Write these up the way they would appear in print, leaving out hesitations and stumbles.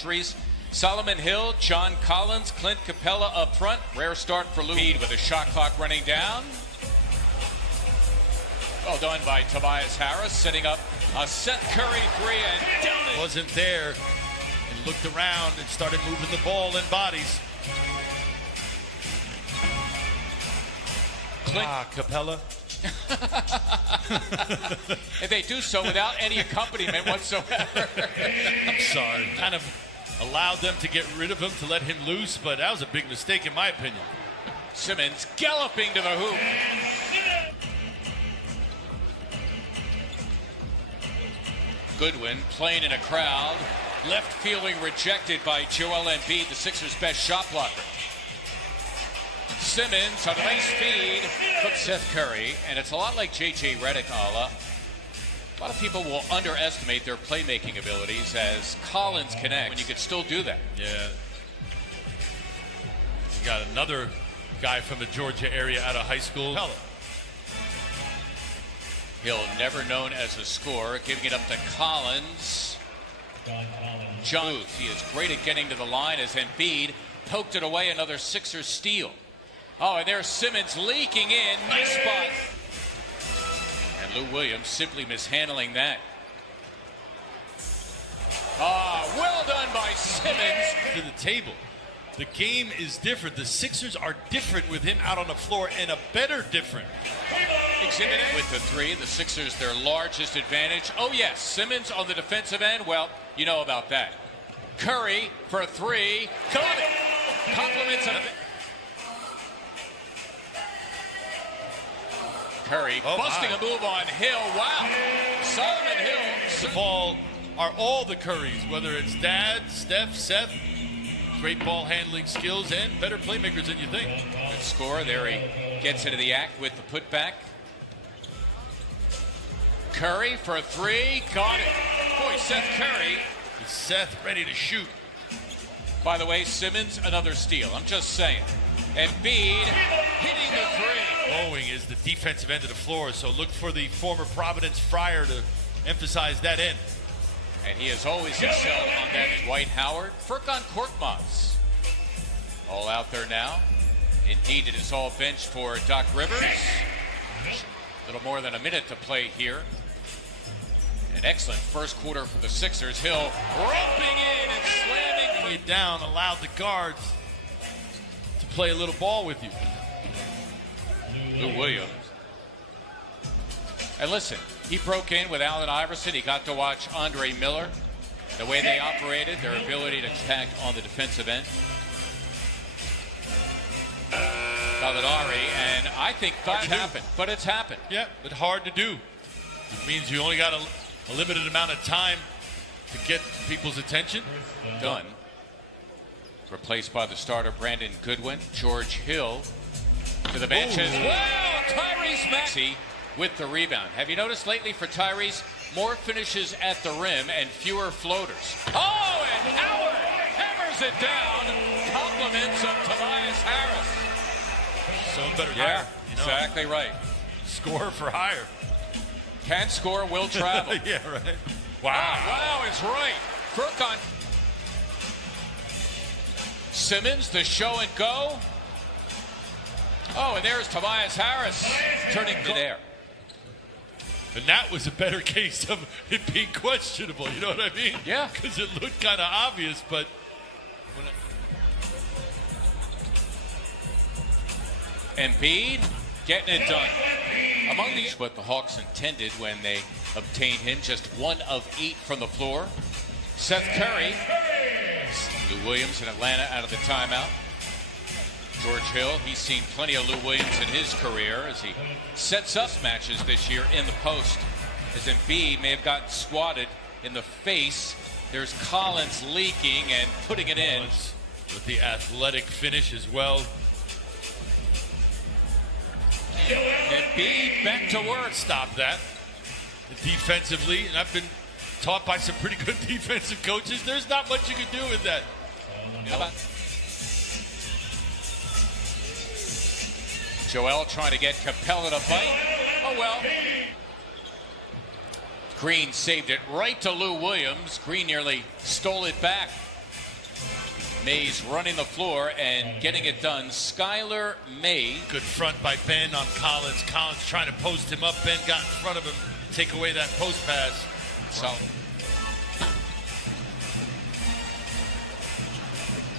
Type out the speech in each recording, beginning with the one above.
Threes. Solomon Hill, John Collins, Clint Capela up front. Rare start for Lou with a shot clock running down. Well done by Tobias Harris, setting up a Seth Curry three and down it. Wasn't there and looked around and started moving the ball and bodies. Clint Capela. And they do so without any accompaniment whatsoever. I'm sorry. Kind of allowed them to get rid of him to let him loose, but that was a big mistake in my opinion. Simmons galloping to the hoop. Goodwin playing in a crowd. Left fielding rejected by Joel Embiid, the Sixers' best shot blocker. Simmons on a nice feed from Seth Curry, and it's a lot like J.J. Redick, a lot of people will underestimate their playmaking abilities as Collins connects when you could still do that. Yeah. You got another guy from the Georgia area out of high school. Hill, never known as a scorer, giving it up to Collins. John Booth, he is great at getting to the line as Embiid poked it away, another Sixers steal. Oh, and there's Simmons leaking in. Nice spot. And Lou Williams simply mishandling that. Well done by Simmons. To the table. The game is different. The Sixers are different with him out on the floor, and a better different. Exhibit A. With the three, the Sixers their largest advantage. Oh yes, Simmons on the defensive end. Well, you know about that. Curry for three. Got it. Compliments of Curry busting a move on Hill. Wow. Solomon Hill. The ball are all the Currys, whether it's Dad, Steph, Seth. Great ball handling skills and better playmakers than you think. Good score. There he gets into the act with the putback. Curry for three. Got it. Boy, Seth Curry. Is Seth ready to shoot? By the way, Simmons, another steal. I'm just saying. Embiid hitting the three. Owing is the defensive end of the floor, so look for the former Providence Friar to emphasize that end. And he has always excelled on that. Dwight Howard, Furkan Korkmaz, all out there now. Indeed, it is all bench for Doc Rivers. A little more than a minute to play here. An excellent first quarter for the Sixers. Hill roping in and slamming it down, allowed the guards to play a little ball with you. Lou Williams. And listen, he broke in with Allen Iverson. He got to watch Andre Miller, the way they operated, their ability to attack on the defensive end. Gallinari, and I think that happened, but it's happened. Yeah, but hard to do. It means you only got a limited amount of time to get people's attention. Dunn, replaced by the starter Brandon Goodwin. George Hill to the bench as well. Tyrese Maxey with the rebound. Have you noticed lately for Tyrese, more finishes at the rim and fewer floaters? Oh, and Howard hammers it down. Compliments of Tobias Harris. So better Yeah, hire, exactly right. Score for hire. Can't score, will travel. Yeah, right. Wow. Wow is right. Furkan. Simmons, the show and go. Oh, and there's Tobias Harris turning midair. And that was a better case of it being questionable, you know what I mean? Yeah. Because it looked kind of obvious, but... Embiid getting it done. Among these, what the Hawks intended when they obtained him, just 1 of 8 from the floor. Seth Curry. Lou Williams in Atlanta out of the timeout. George Hill, he's seen plenty of Lou Williams in his career as he sets up matches this year in the post. As Embiid may have gotten swatted in the face. There's Collins leaking and putting it in. With the athletic finish as well. Embiid back to work. Stop that. Defensively, and I've been taught by some pretty good defensive coaches, there's not much you can do with that. How about Joel trying to get Capela to bite. Oh well. Green saved it right to Lou Williams. Green nearly stole it back. Mays running the floor and getting it done. Skylar Mays. Good front by Ben on Collins. Collins trying to post him up. Ben got in front of him. Take away that post pass. So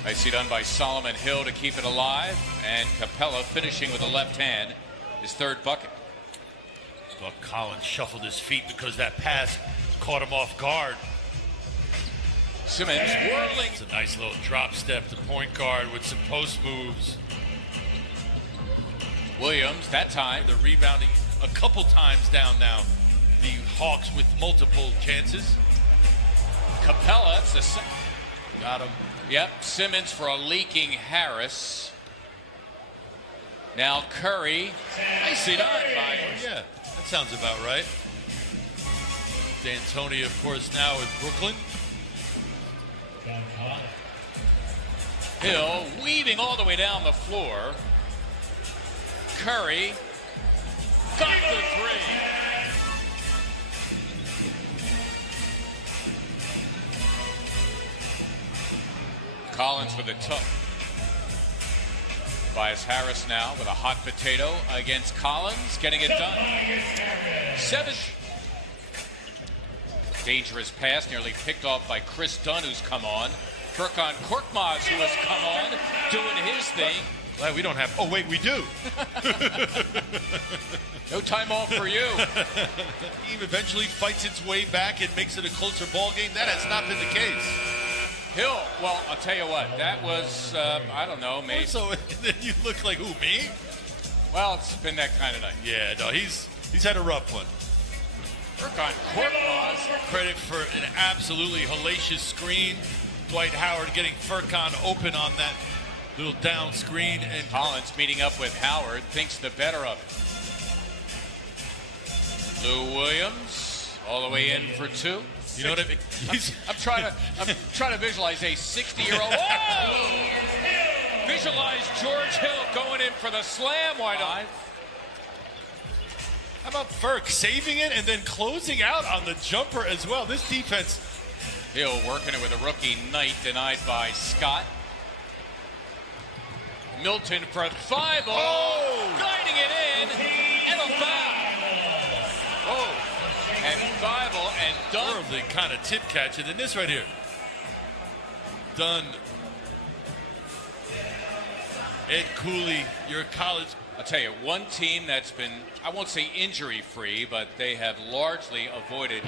nicely done by Solomon Hill to keep it alive. And Capela finishing with the left hand. His third bucket. Thought Collins shuffled his feet because that pass caught him off guard. Simmons whirling. It's a nice little drop step to point guard with some post moves. Williams, that time. They're rebounding a couple times down now. The Hawks with multiple chances. Capela, it's the Got him. Yep, Simmons for a leaking Harris. Now Curry. Nicely done by. Yeah, that sounds about right. D'Antoni, of course, now with Brooklyn. Hill weaving all the way down the floor. Curry got the three. Collins for the tuck. Tobias Harris now with a hot potato against Collins, getting it done. 7. Dangerous pass, nearly picked off by Kris Dunn, who's come on. Furkan Korkmaz, who has come on, doing his thing. Glad we don't have. Oh, wait, we do. No time off for you. Team eventually fights its way back and makes it a closer ball game. That has not been the case. Hill, well, I'll tell you what, that was, I don't know, maybe. So then you look like, who, me? Well, it's been that kind of night. Yeah, no, he's had a rough one. Furkan Korkmaz. Credit for an absolutely hellacious screen. Dwight Howard getting Furkan open on that little down screen. And Collins meeting up with Howard, thinks the better of it. Lou Williams, all the way in for 2. You know what I mean? I'm trying to visualize a 60-year-old. Oh! Visualize George Hill going in for the slam. Why not? How about Furk saving it and then closing out on the jumper as well? This defense. Hill working it with a rookie Knight, denied by Scott. Milton for 5. Oh! Guiding it in, and a foul. Oh! And Thibault and Dunn. Horribly kind of tip catch. And then this right here. Dunn. Ed Cooley, your college. I'll tell you, one team that's been, I won't say injury-free, but they have largely avoided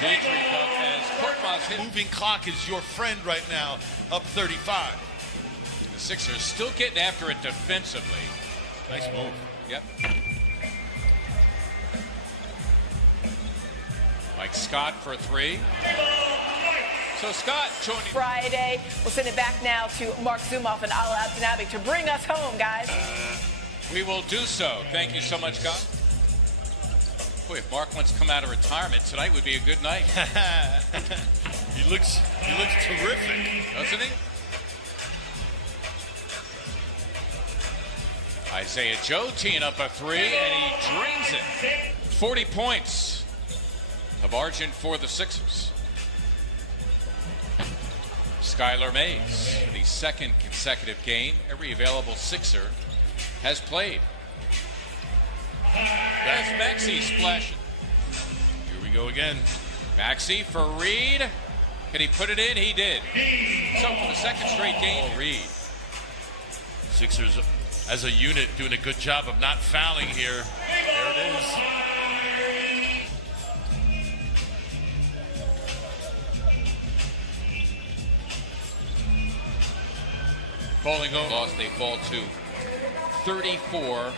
the injury bug as Korkmaz hit. Moving clock is your friend right now, up 35. The Sixers still getting after it defensively. Nice move. Yep. Mike Scott for 3. So Scott joining. Friday. We'll send it back now to Mark Zumoff and Ala Abdinabi to bring us home, guys. We will do so. Thank you so much, Scott. Boy, if Mark wants to come out of retirement, tonight would be a good night. He looks terrific, doesn't he? Isaiah Joe teeing up a 3, and he drains it. 40 points. The margin for the Sixers. Skylar Mays, the second consecutive game. Every available Sixer has played. That's Maxey splashing. Here we go again. Maxey for Reed. Can he put it in? He did. So for the second straight game, Reed. Sixers as a unit doing a good job of not fouling here. There it is. Falling over. Lost, they fall to 34-29.